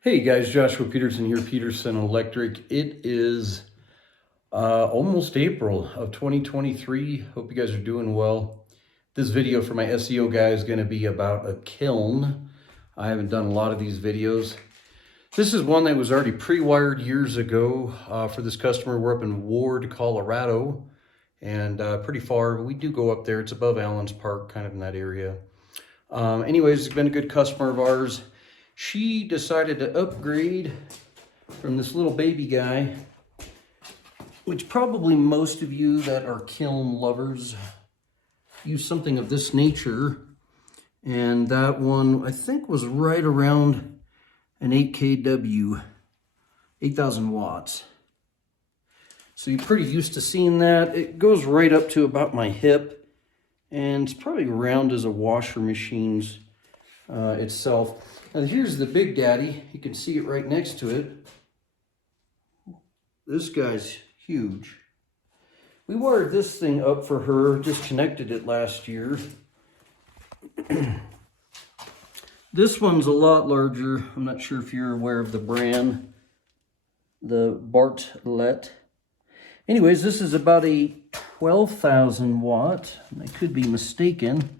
Hey guys, Joshua Peterson here, Peterson Electric. It is almost April of 2023. Hope you guys are doing well. This video for my SEO guy is going to be about a kiln. I haven't done a lot of these videos. This is one that was already pre-wired years ago for this customer. We're up in Ward, Colorado, and pretty far. We do go up there. It's above Allen's Park, kind of in that area. Anyways, it's been a good customer of ours. She decided to upgrade from this little baby guy, which probably most of you that are kiln lovers use something of this nature. And that one, I think, was right around an 8 kW, 8,000 watts. So you're pretty used to seeing that. It goes right up to about my hip, and it's probably round as a washer machine's itself. Now here's the big daddy. You can see it right next to it. This guy's huge. We wired this thing up for her, disconnected it last year. This one's a lot larger. I'm not sure if you're aware of the brand, the Bartlett. Anyways, this is about a 12,000 watt. I could be mistaken. It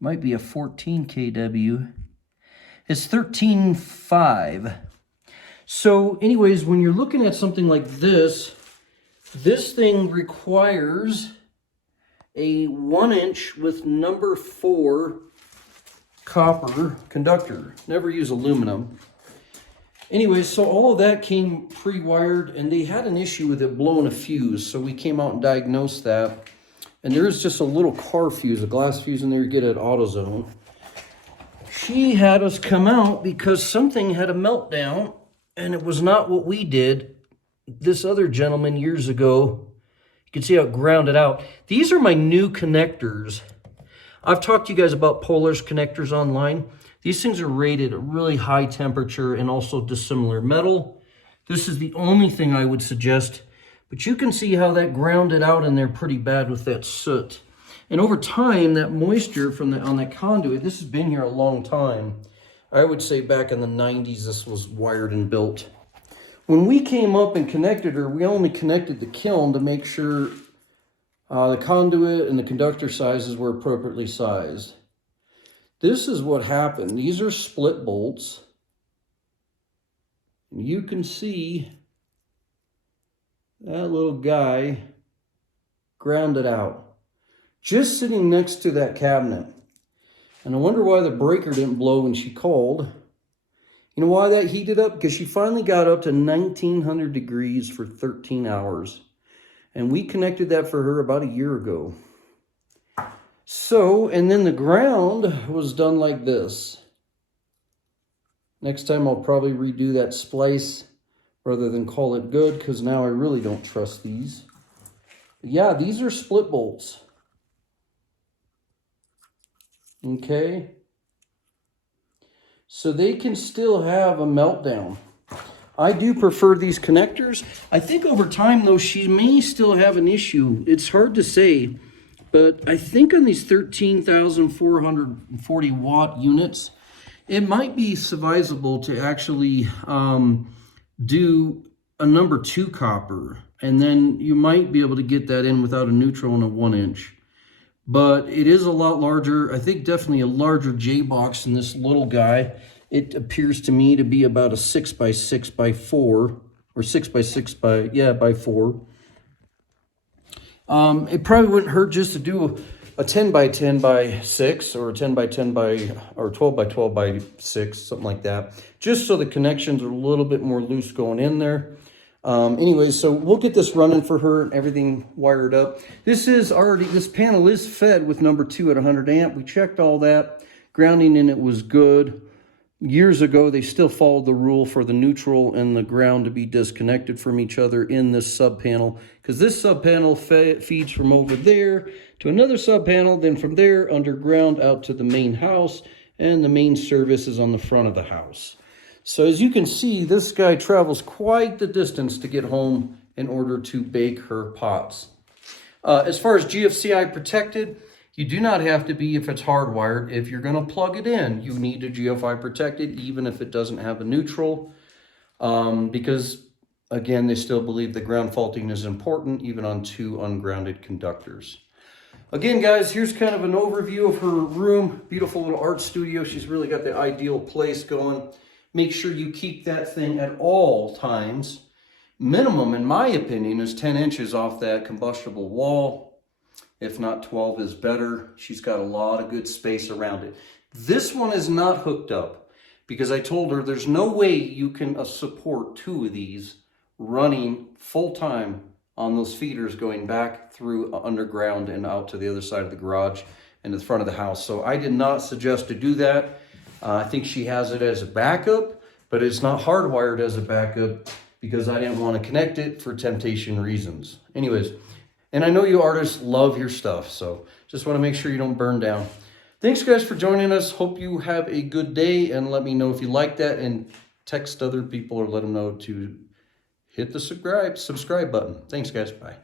might be a 14 kW. It's 13.5. So anyways, when you're looking at something like this, this thing requires a 1" with number 4 copper conductor. Never use aluminum. Anyways, so all of that came pre-wired, and they had an issue with it blowing a fuse. So we came out and diagnosed that. And there's just a little car fuse, a glass fuse in there you get at AutoZone. She had us come out because something had a meltdown, and it was not what we did. This other gentleman years ago, you can see how it grounded out. These are my new connectors. I've talked to you guys about Polar's connectors online. These things are rated at really high temperature and also dissimilar metal. This is the only thing I would suggest, but you can see how that grounded out in there pretty bad with that soot. And over time, that moisture from on that conduit, this has been here a long time. I would say back in the 90s, this was wired and built. When we came up and connected her, we only connected the kiln to make sure the conduit and the conductor sizes were appropriately sized. This is what happened. These are split bolts. And you can see that little guy grounded out, just sitting next to that cabinet. And I wonder why the breaker didn't blow when she called. You know why that heated up? Because she finally got up to 1900 degrees for 13 hours. And we connected that for her about a year ago. So, and then the ground was done like this. Next time I'll probably redo that splice rather than call it good, because now I really don't trust these. But yeah, these are split bolts. Okay, so they can still have a meltdown. I do prefer these connectors. I think over time, though, she may still have an issue. It's hard to say, but I think on these 13,440 watt units, it might be advisable to actually do a number 2 copper, and then you might be able to get that in without a neutral and a 1". But it is a lot larger. I think definitely a larger J-box than this little guy. It appears to me to be about a 6x6x4, or 6x6 by 4. It probably wouldn't hurt just to do a 10x10x6 or a 10x10 or 12x12x6, something like that, just so the connections are a little bit more loose going in there. Anyways, so we'll get this running for her and everything wired up. This panel is fed with number 2 at 100 amp. We checked all that. Grounding in it was good. Years ago, they still followed the rule for the neutral and the ground to be disconnected from each other in this sub panel, because this sub panel feeds from over there to another sub panel, then from there underground out to the main house, and the main service is on the front of the house. So as you can see, this guy travels quite the distance to get home in order to bake her pots. As far as GFCI protected, You do not have to be if it's hardwired. If you're going to plug it in, you need to GFI protect it, even if it doesn't have a neutral, because again, they still believe that ground faulting is important, even on 2 ungrounded conductors. Again, guys, here's kind of an overview of her room. Beautiful little art studio. She's really got the ideal place going. Make sure you keep that thing at all times. Minimum, in my opinion, is 10 inches off that combustible wall. If not, 12 is better. She's got a lot of good space around it. This one is not hooked up because I told her there's no way you can support 2 of these running full time on those feeders going back through underground and out to the other side of the garage and to the front of the house. So I did not suggest to do that. I think she has it as a backup, but it's not hardwired as a backup because I didn't want to connect it for temptation reasons. Anyways, and I know you artists love your stuff, so just want to make sure you don't burn down. Thanks, guys, for joining us. Hope you have a good day, and let me know if you like that, and text other people or let them know to hit the subscribe button. Thanks, guys. Bye.